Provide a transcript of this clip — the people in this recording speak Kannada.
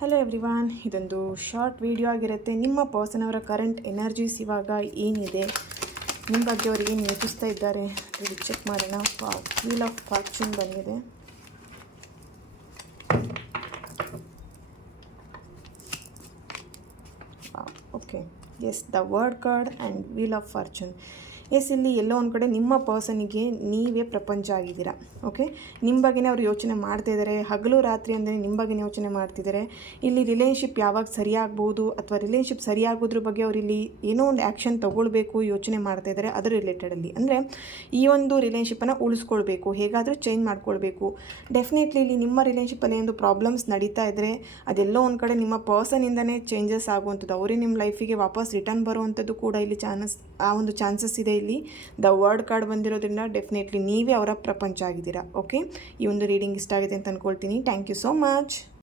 ಹಲೋ ಎವ್ರಿವಾನ್, ಇದೊಂದು ಶಾರ್ಟ್ ವಿಡಿಯೋ ಆಗಿರುತ್ತೆ. ನಿಮ್ಮ ಪರ್ಸನ್ ಅವರ ಕರೆಂಟ್ ಎನರ್ಜೀಸ್ ಇವಾಗ ಏನಿದೆ, ನಿಮ್ಮ ಬಗ್ಗೆ ಅವರು ಏನು ಯೋಚಿಸ್ತಾ ಇದ್ದಾರೆ ಇದು ಚೆಕ್ ಮಾಡೋಣ. ವೀಲ್ ಆಫ್ ಫಾರ್ಚೂನ್ ಬಂದಿದೆ. Okay, yes, the word card and wheel of fortune. Yes, ಇಲ್ಲಿ ಎಲ್ಲೋ ಒಂದು ಕಡೆ ನಿಮ್ಮ ಪರ್ಸನಿಗೆ ನೀವೇ ಪ್ರಪಂಚ ಆಗಿದ್ದೀರಾ. ಓಕೆ, ನಿಮ್ಮ ಬಗ್ಗೆನೇ ಅವರು ಯೋಚನೆ ಮಾಡ್ತಾಯಿದ್ದಾರೆ. ಹಗಲು ರಾತ್ರಿ ಅಂದರೆ ನಿಮ್ಮ ಬಗ್ಗೆನೇ ಯೋಚನೆ ಮಾಡ್ತಿದ್ದಾರೆ. ಇಲ್ಲಿ ರಿಲೇಷನ್ಶಿಪ್ ಯಾವಾಗ ಸರಿಯಾಗ್ಬೋದು ಅಥವಾ ರಿಲೇಷನ್ಶಿಪ್ ಸರಿಯಾಗೋದ್ರ ಬಗ್ಗೆ ಅವರು ಇಲ್ಲಿ ಏನೋ ಒಂದು ಆ್ಯಕ್ಷನ್ ತೊಗೊಳ್ಬೇಕು ಯೋಚನೆ ಮಾಡ್ತಾಯಿದ್ದಾರೆ. ಅದರ ರಿಲೇಟೆಡಲ್ಲಿ ಅಂದರೆ ಈ ಒಂದು ರಿಲೇಷನ್ಶಿಪ್ಪನ್ನು ಉಳಿಸ್ಕೊಳ್ಬೇಕು, ಹೇಗಾದರೂ ಚೇಂಜ್ ಮಾಡ್ಕೊಳ್ಬೇಕು. ಡೆಫಿನೆಟ್ಲಿ ಇಲ್ಲಿ ನಿಮ್ಮ ರಿಲೇಷನ್ಶಿಪ್ಪಲ್ಲಿ ಒಂದು ಪ್ರಾಬ್ಲಮ್ಸ್ ನಡೀತಾ ಇದ್ದರೆ ಅದೆಲ್ಲೋ ಒಂದು ಕಡೆ ನಿಮ್ಮ ಪರ್ಸನಿಂದನೇ ಚೇಂಜಸ್ ಆಗುವಂಥದ್ದು, ಅವರೇ ನಿಮ್ಮ ಲೈಫಿಗೆ ವಾಪಸ್ ರಿಟರ್ನ್ ಬರುವಂಥದ್ದು ಕೂಡ ಇಲ್ಲಿ ಚಾನ್ಸಸ್ ಇದೆ. ಇಲ್ಲಿ ದ ವರ್ಡ್ ಕಾರ್ಡ್ ಬಂದಿರೋದ್ರಿಂದ ಡೆಫಿನೆಟ್ಲಿ ನೀವೇ ಅವರ ಪ್ರಪಂಚ ಆಗಿದ್ದೀರಾ. ಓಕೆ, ಈ ಒಂದು ರೀಡಿಂಗ್ ಇಷ್ಟ ಆಗಿದೆ ಅಂತ ಅಂದ್ಕೊಳ್ತೀನಿ. Thank you so much.